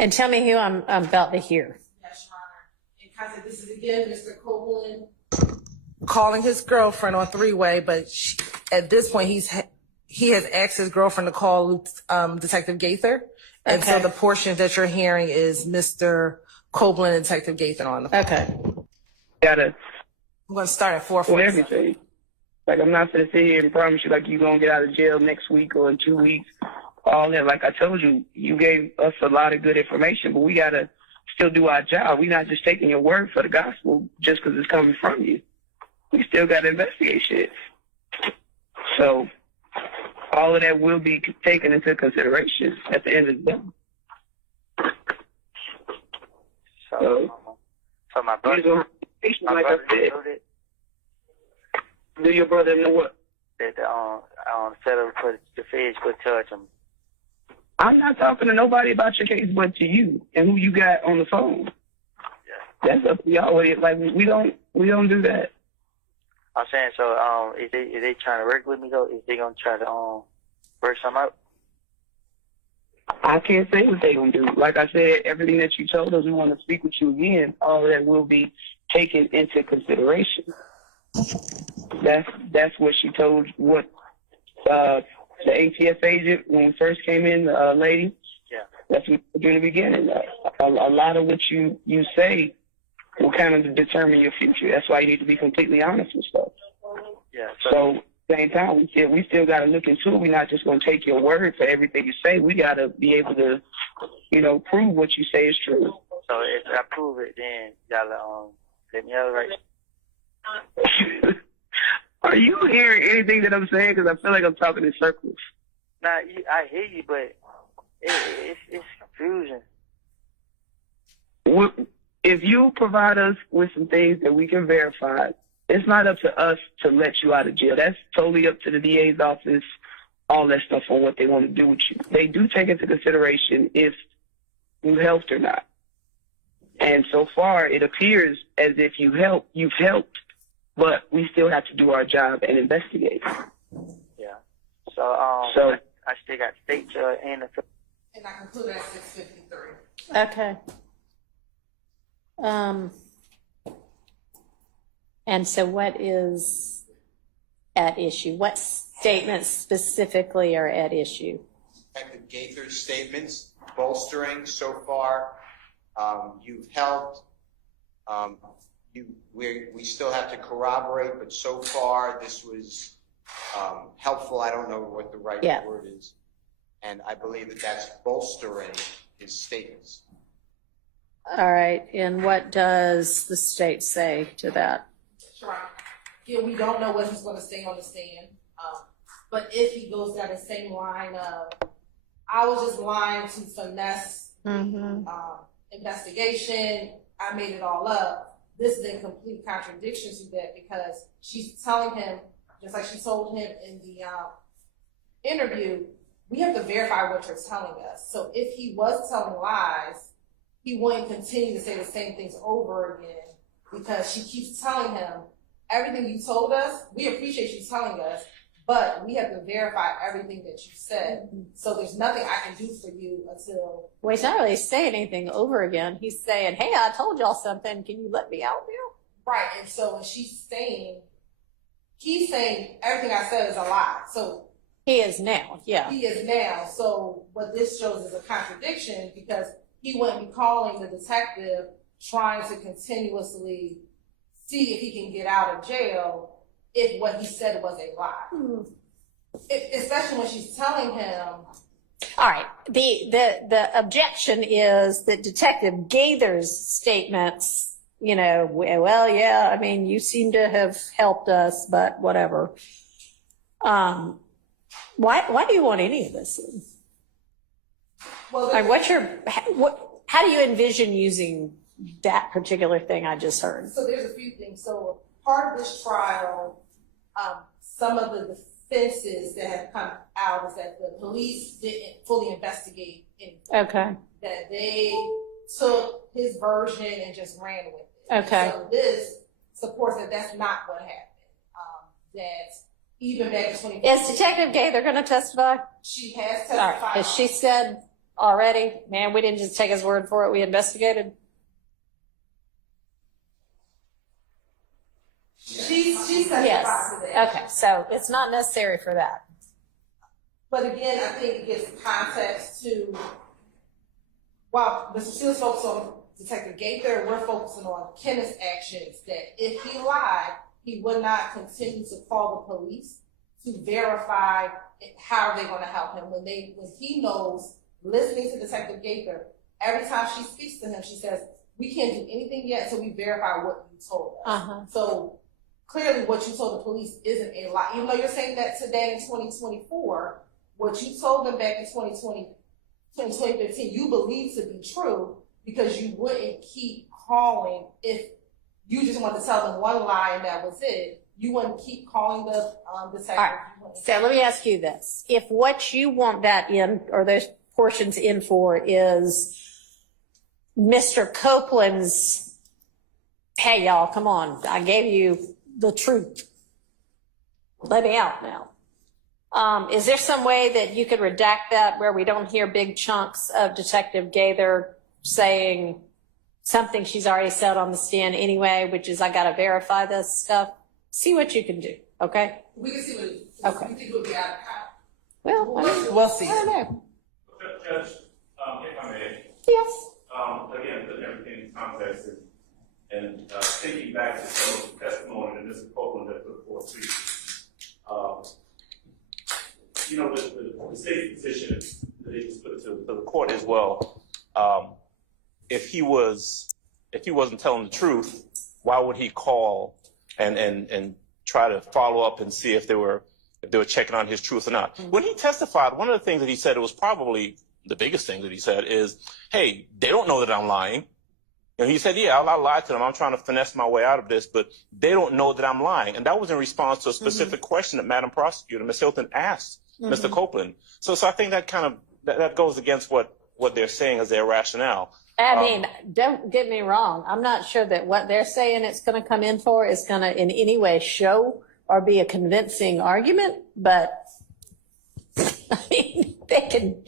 And tell me who I'm about to hear. Yes, Your Honor. And contact, this is again Mr. Copeland calling his girlfriend on three-way, but at this point he has asked his girlfriend to call Detective Gaither, and so the portion that you're hearing is Mr. Copeland and Detective Gaither on the phone. Okay. I'm going to start at 4:47. Everything. Like, I'm not going to sit here and promise you, like, you're going to get out of jail next week or in 2 weeks. All that. Like I told you, you gave us a lot of good information, but we got to still do our job. We're not just taking your word for the gospel just because it's coming from you. We still got to investigate shit. So all of that will be taken into consideration at the end of the day. So my brother, like I said, do your brother know what? That set up for the feds could touch him. I'm not talking to nobody about your case but to you and who you got on the phone. Yeah. That's up to y'all. Like, we don't do that. I'm saying, so is they trying to work with me though? Is they gonna try to work something out? I can't say what they gonna do. Like I said, everything that you told us, we want to speak with you again. All of that will be taken into consideration. That's what she told the ATF agent when we first came in, the lady. Yeah. That's what we did in the beginning. A lot of what you say will kind of determine your future. That's why you need to be completely honest with stuff. Yeah. So at the same time, we still got to look into it. We're not just going to take your word for everything you say. We got to be able to, prove what you say is true. So if I prove it, then y'all let me have it right. Are you hearing anything that I'm saying? Because I feel like I'm talking in circles. Nah, I hear you, but it's confusion. If you provide us with some things that we can verify, it's not up to us to let you out of jail. That's totally up to the DA's office, all that stuff on what they want to do with you. They do take into consideration if you helped or not. And so far, it appears as if you've helped, but we still have to do our job and investigate. Yeah. So I still got state judge and the. And I conclude at 6:53. Okay. And so what is at issue? What statements specifically are at issue? Detective Gaither's statements, bolstering so far. You've helped. We still have to corroborate, but so far this was helpful. I don't know what the right word is. And I believe that that's bolstering his statements. All right. And what does the state say to that? Sure. Yeah, we don't know what he's going to say on the stand. But if he goes down the same line of, I was just lying to finesse investigation, I made it all up, this is in complete contradiction to that, because she's telling him, just like she told him in the interview, we have to verify what you're telling us. So if he was telling lies, he wouldn't continue to say the same things over again, because she keeps telling him, everything you told us, we appreciate you telling us, but we have to verify everything that you said. So there's nothing I can do for you until... Well, he's not really saying anything over again. He's saying, hey, I told y'all something. Can you let me out now? Right. And so when he's saying everything I said is a lie. So he is now, yeah. He is now. So what this shows is a contradiction, because he wouldn't be calling the detective trying to continuously see if he can get out of jail if what he said was a lie. Especially when she's telling him. All right. The objection is that Detective Gaither's statements, well, yeah, I mean, you seem to have helped us, but whatever. Why do you want any of this? Well, how do you envision using that particular thing I just heard? So there's a few things. So part of this trial, some of the defenses that have come out is that the police didn't fully investigate anything. Okay. That they took his version and just ran with it. Okay. So this supports that that's not what happened. That even back in 2015. Is Detective Gaither going to testify? She has testified. Right. Has she said already? Man, we didn't just take his word for it, we investigated. She testified Yes, to that. okay, so it's not necessary for that. But again, I think it gives context to, while Mr. Steele's focused on Detective Gaither, we're focusing on Kenneth's actions, that if he lied, he would not continue to call the police to verify how they're going to help him. When he knows, listening to Detective Gaither, every time she speaks to him, she says, we can't do anything yet until we verify what you told us. So clearly what you told the police isn't a lie. Even though you're saying that today in 2024, what you told them back in 2015, you believe to be true because you wouldn't keep calling if you just wanted to tell them one lie and that was it. You wouldn't keep calling the detective. All right. So let me ask you this. If what you want that in, or those portions in for, is Mr. Copeland's, hey, y'all, come on, I gave you the truth. Let me out now. Is there some way that you could redact that where we don't hear big chunks of Detective Gaither saying something she's already said on the stand anyway, which is, I got to verify this stuff? See what you can do, okay? We can see what Okay. you think would be out of power. Well, I mean, We'll see. I don't know. Judge, if I may, Yes. again, putting everything in context and thinking back to some of the testimony that Mr. Copeland had put forth previously. You know, the state's position that he just put to the court as well. If he wasn't telling the truth, why would he call and try to follow up and see if they were checking on his truth or not? Mm-hmm. When he testified, one of the things that he said, it was probably the biggest thing that he said is, hey, they don't know that I'm lying. And he said, yeah, I lied to them. I'm trying to finesse my way out of this, but they don't know that I'm lying. And that was in response to a specific question that Madam Prosecutor, Ms. Hylton, asked Mr. Copeland. So I think that kind of, that goes against what they're saying as their rationale. I mean, don't get me wrong. I'm not sure that what they're saying it's going to come in for is going to in any way show or be a convincing argument, but I mean, they can,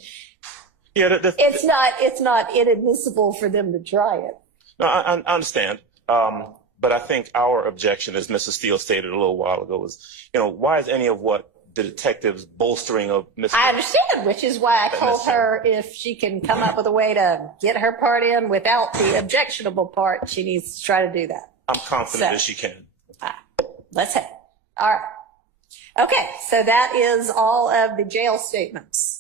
Yeah, it's not inadmissible for them to try it. No, I understand. But I think our objection, as Mrs. Steele stated a little while ago, is, why is any of what the detective's bolstering of Mr. I understand, which is why I told her if she can come up with a way to get her part in without the objectionable part, she needs to try to do that. I'm confident that she can. Let's have. All right. Okay, so that is all of the jail statements.